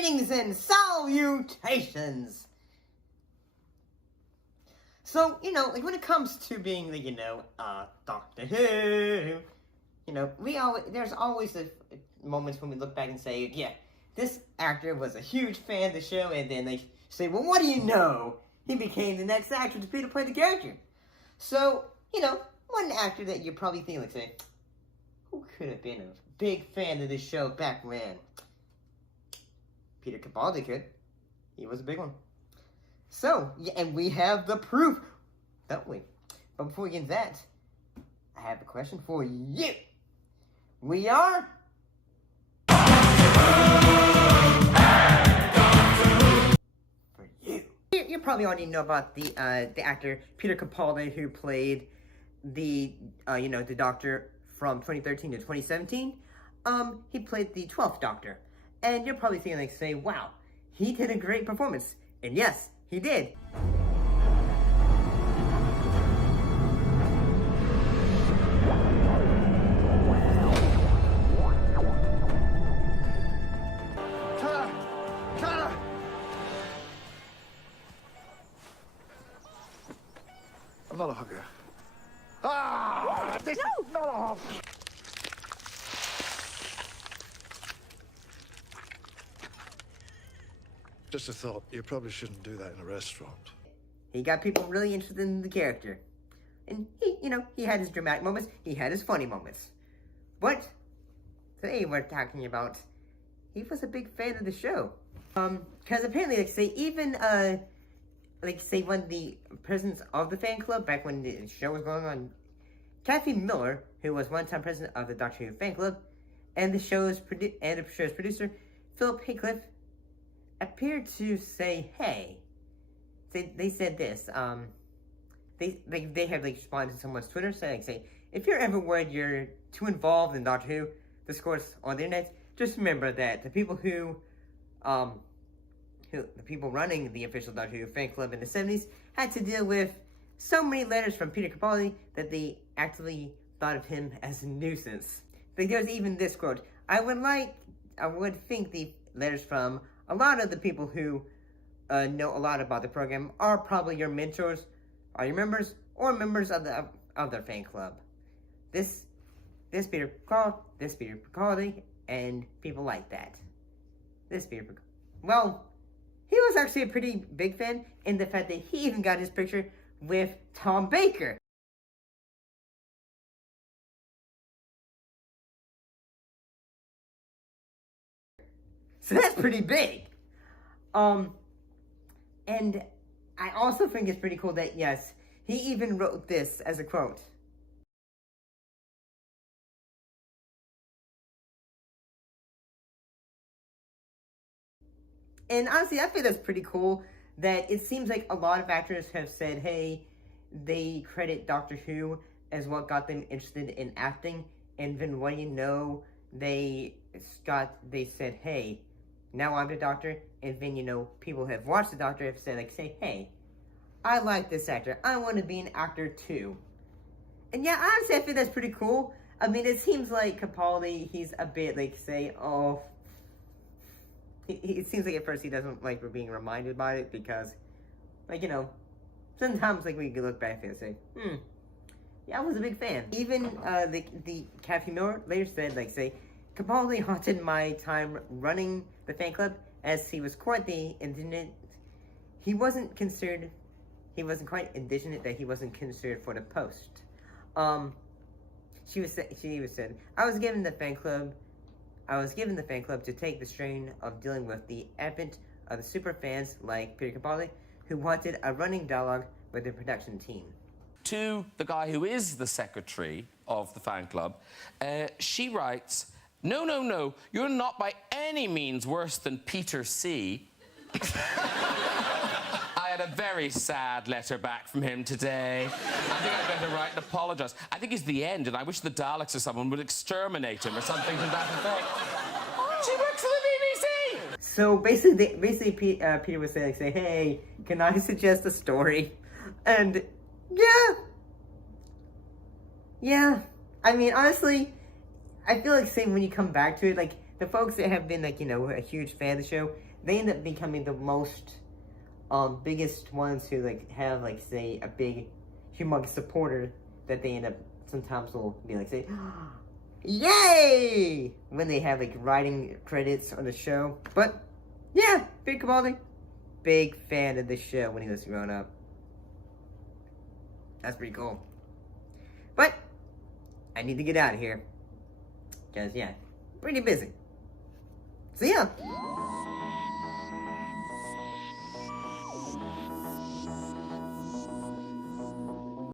Greetings and salutations! So, like when it comes to being the, Doctor Who, there's always the moments when we look back and say, yeah, this actor was a huge fan of the show, and then they say, well, what do you know? He became the next actor to play the character. So, one actor that you probably think, say, who could have been a big fan of this show back when? Peter Capaldi could. He was a big one. So, yeah, and we have the proof, don't we? But before we get into that, I have a question for you. We are... for you. You probably already know about the actor Peter Capaldi, who played the Doctor from 2013 to 2017. He played the 12th Doctor. And you're probably thinking, say, wow, he did a great performance. And yes, he did. I'm not a hugger. Ah! This is not a hug! Just a thought, you probably shouldn't do that in a restaurant. He got people really interested in the character. And he had his dramatic moments, he had his funny moments. But today we're talking about, he was a big fan of the show. Because apparently, even one of the presidents of the fan club, back when the show was going on, Kathy Miller, who was one-time president of the Doctor Who fan club, and the show's producer, Philip Hincliffe, appeared to say, hey, they said this, they have responded to someone's Twitter saying, if you're ever worried you're too involved in Doctor Who discourse on the internet, just remember that the people the people running the official Doctor Who fan club in the 70s had to deal with so many letters from Peter Capaldi that they actually thought of him as a nuisance. There's even this quote, I would think the letters from a lot of the people who know a lot about the program are probably your mentors, are your members, or members of their fan club. This Peter Capaldi, and people like that. Well, he was actually a pretty big fan in the fact that he even got his picture with Tom Baker. So that's pretty big. And I also think it's pretty cool that, yes, he even wrote this as a quote. And honestly, I think that's pretty cool that it seems like a lot of actors have said, hey, they credit Doctor Who as what got them interested in acting. And then what do you know, they said, hey, now I'm the Doctor. And then, people have watched the Doctor have said, hey, I like this actor. I want to be an actor too. And yeah, honestly, I think that's pretty cool. I mean, it seems like Capaldi, he's a bit it seems like at first he doesn't like being reminded about it because, sometimes we can look back and say, yeah, I was a big fan. Even the Kathy Miller later said, Capaldi haunted my time running the fan club as he was quite the indignant. He wasn't quite indignant that he wasn't considered for the post. She said, I was given the fan club to take the strain of dealing with the advent of the super fans like Peter Capaldi, who wanted a running dialogue with the production team. To the guy who is the secretary of the fan club, she writes, no, you're not by any means worse than Peter C. I had a very sad letter back from him today. I think I'd better write and apologise. I think it's the end, and I wish the Daleks or someone would exterminate him or something to that effect. She works for the BBC! So basically Peter was saying, hey, can I suggest a story? And yeah. I mean, honestly, I feel when you come back to it, the folks that have been, a huge fan of the show, they end up becoming the most biggest ones who like have like say a big humongous supporter that they end up sometimes will be like say yay when they have like writing credits on the show. But yeah, Peter Capaldi, big fan of the show when he was growing up. That's pretty cool. But I need to get out of here because yeah, pretty busy. So yeah.